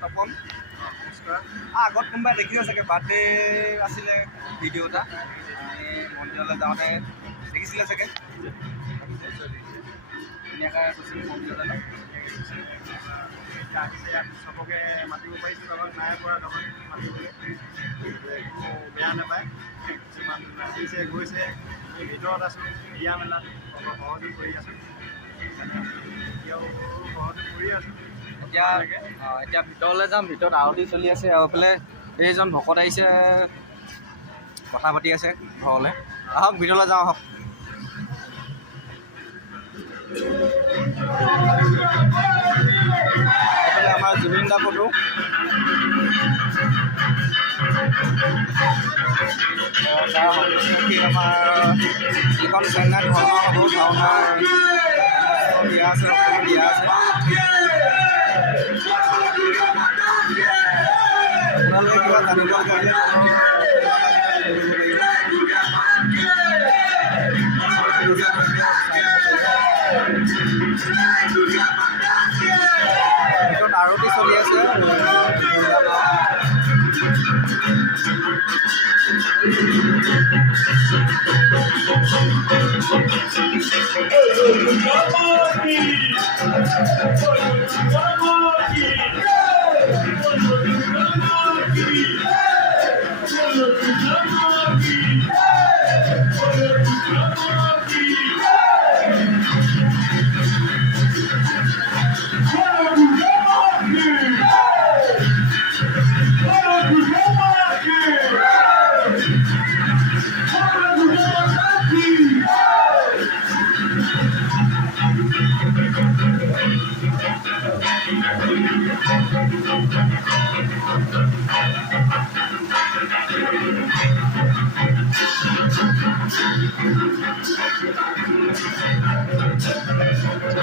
তপন আগত কোনোবাই দেখিছে চাগে বাৰ্থডে আছিলে ভিডিঅ' এটা মন্দিৰলৈ যাওঁতে দেখিছিলে চাগে ধুনীয়াকৈ গৈছিল মন্দিৰলৈ আহিছে ইয়াত চবকে মাতিব পাৰিছোঁ লগত নাই পৰা লগত মাতিবলৈ বেয়া নাপায় কিছুমান আহিছে গৈছে আমি ভিতৰত আছোঁ বিয়া মেলাত সহযোগ কৰি আছোঁ এতিয়াও সহযোগ কৰি আছোঁ এতিয়া ভিতৰলৈ যাম ভিতৰত আৰতি চলি আছে আৰু এইফালে এইজন ভকত আহিছে কথা পাতি আছে ঘৰলৈ আহক ভিতৰলৈ যাওঁ আহক এইফালে আমাৰ জুবিন দা ফটো তাৰ সংস্কৃতিত আমাৰ যিখন চেন্নাইত ভাওনা হ'ব ভাওনাৰ দিয়া আছে দিয়া আছে আপোনালোকে কিবা জানিব পাৰিলে ভিতৰত আৰতি চলি আছে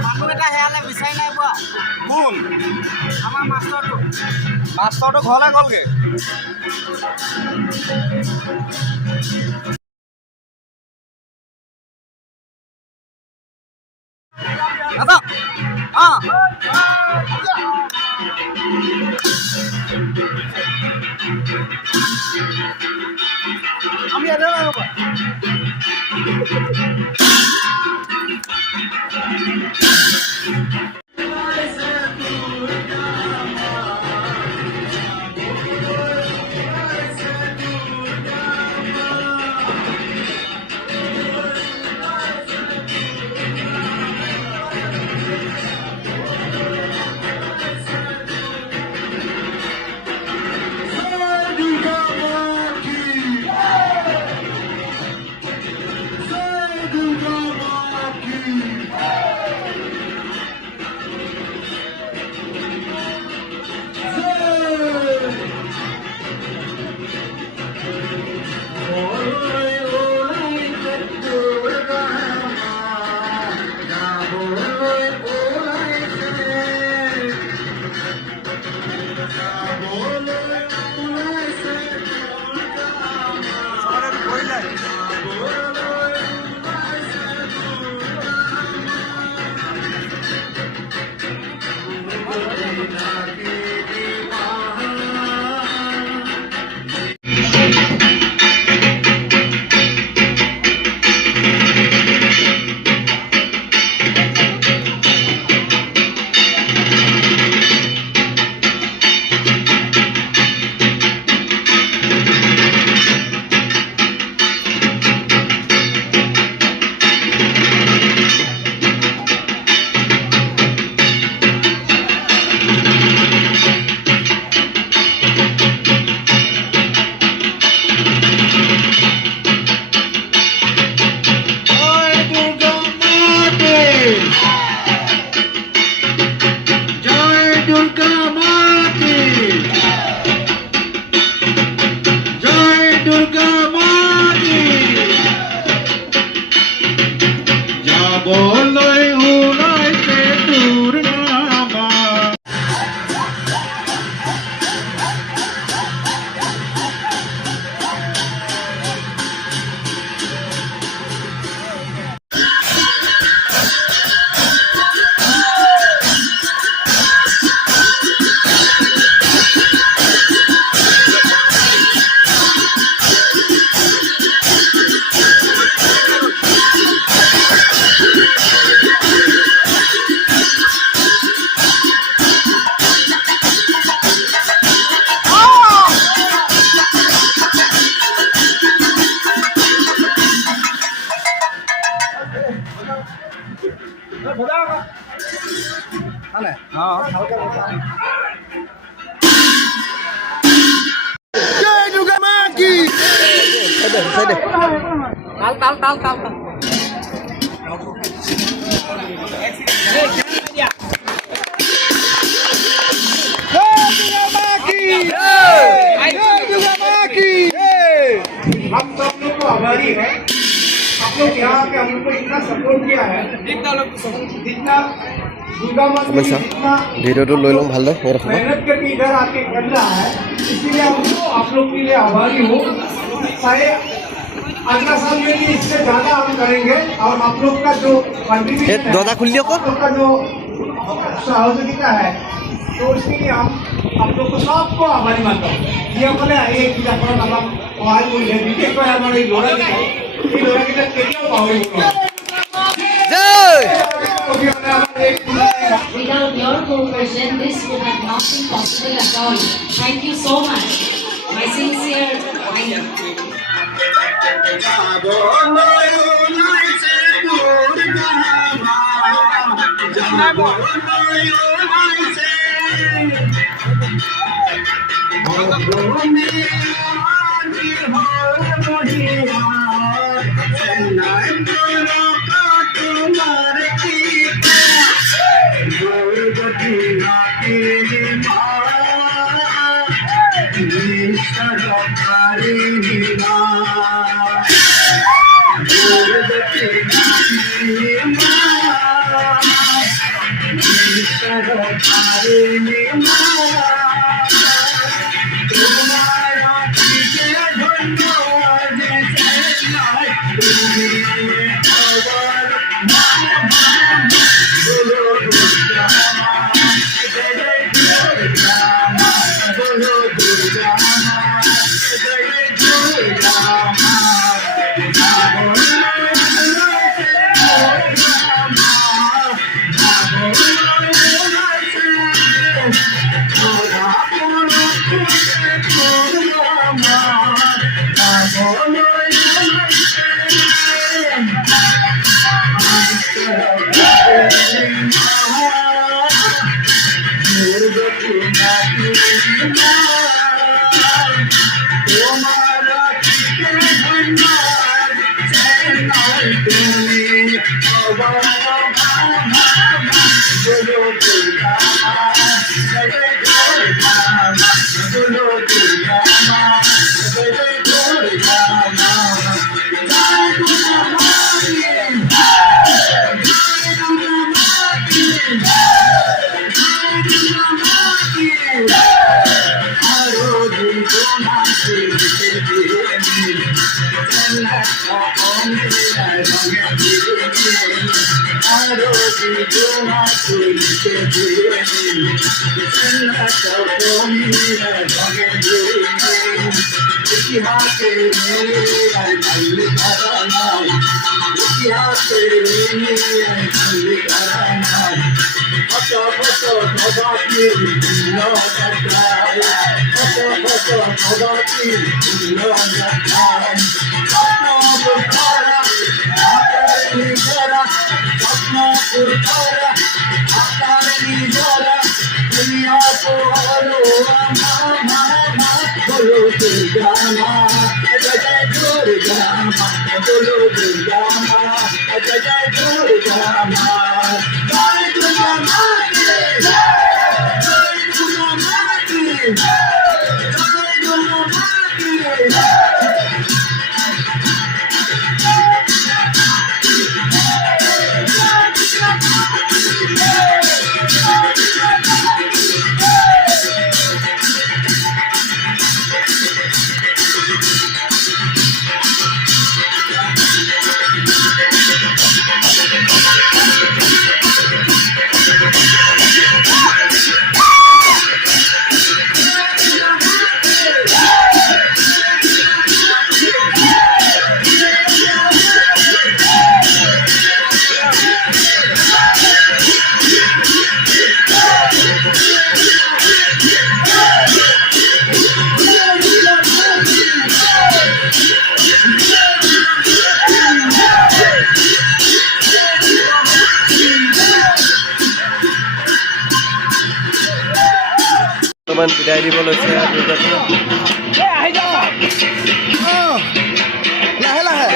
মানুহ এটা হেয়ালে বিচাৰি নাই পোৱা কোন আমাৰ মাষ্টৰটো ঘৰলৈ গ'লগৈ আমি এনে हाँ ताल ताल ताल ताल हम सब लोग को आभारी है आप लोग यहाँ पे हम लोग को इतना सपोर्ट किया है जितना दुर्गा माँ जितना ভিডিঅ'টো লৈ লওঁ ভালদৰে এই ৰখা मेहनत करके इधर आके कर रहा है इसीलिए हम लोग आप लोग के लिए आभारी हूँ चाहे अगला साल में भी इससे ज्यादा हम करेंगे और आप लोग का जो कंट्रीब्यूशन है दरवाजा खुल दियो को आप लोग का जो सहयोगिता है तो उसके लिए हम आप लोग को सबको आभारी मानता हूँ ये बोले एक जाफर नाम और कोई है विशेष করে আমার এই লোড়াকে কেউ পাওয়াই না Without your cooperation, this would have not been possible at all. Thank you so much. My sincere thank you. দিব লৈছে দুৰ্গা পূজা লাহে লাহে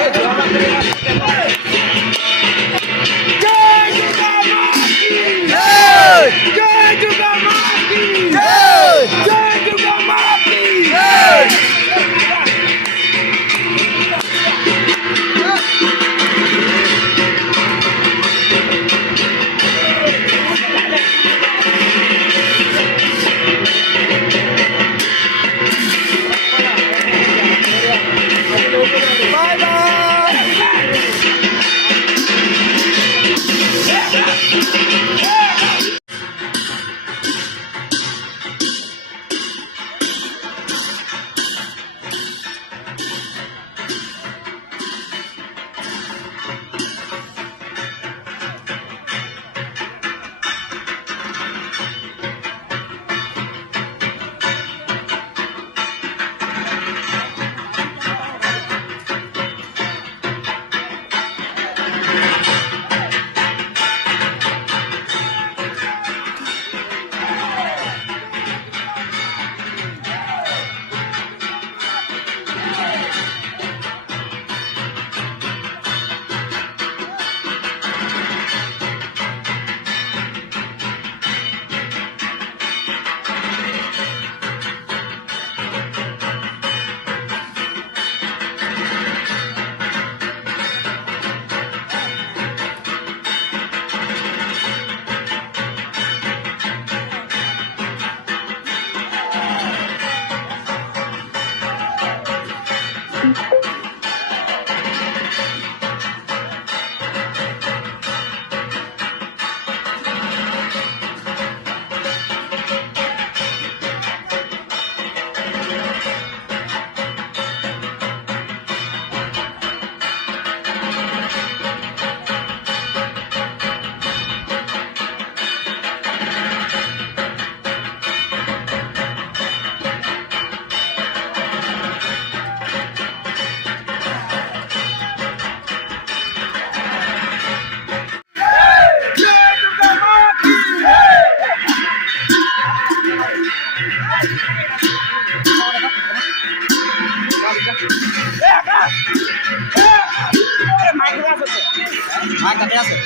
মাইক কাটি আছে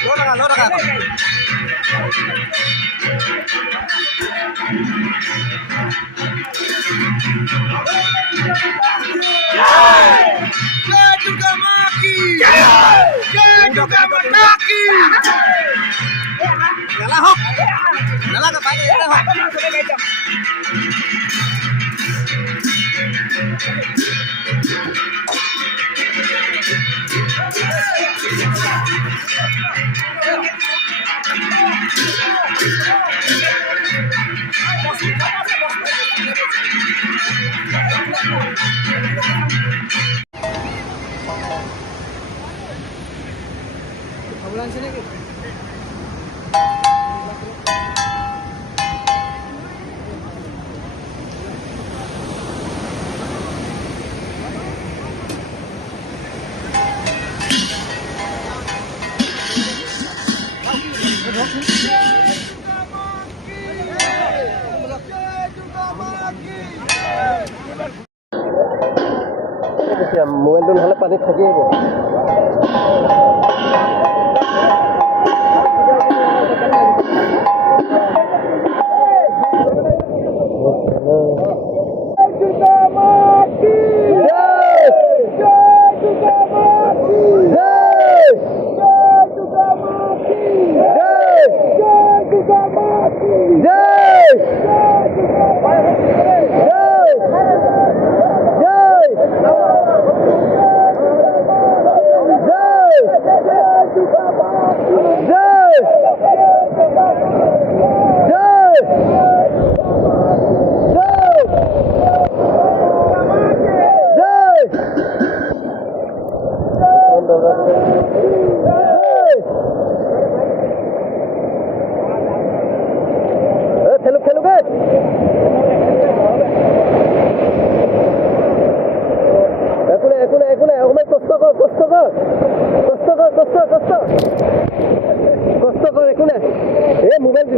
লৈ থকা মোবাইলটো নহ'লে পানীত থাকি আহিব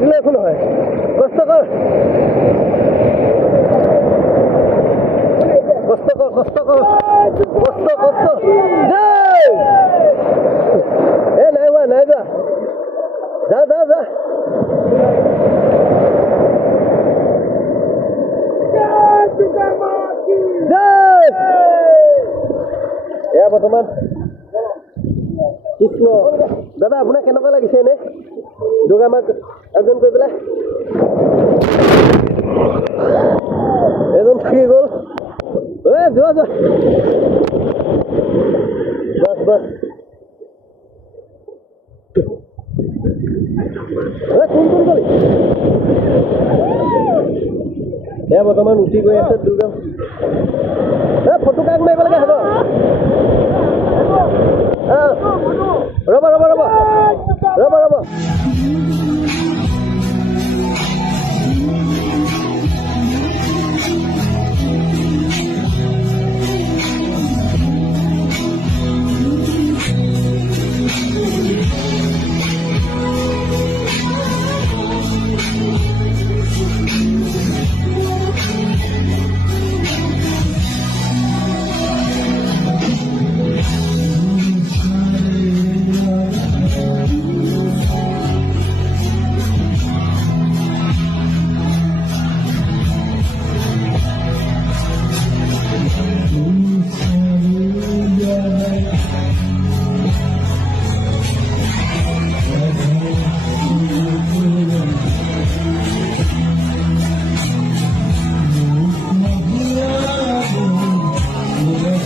থাকিলে একো নহয় কষ্ট কৰ কষ্ট কৰ কষ্ট কৰ কষ্ট কষ্ট এ নাই যোৱা যা এয়া বৰ্তমান কৃষ্ণ দাদা আপোনাক কেনেকুৱা লাগিছে এনে দুৰ্গা মাক অৰ্জন কৰি পেলাই এজন থাকি গ'ল যোৱা বাছ কোন গ'লি এয়া বৰ্তমান উঠি গৈ আছে দুৰ্গা ফটো কাক মাৰিব লাগে হ'ব ৰ'ব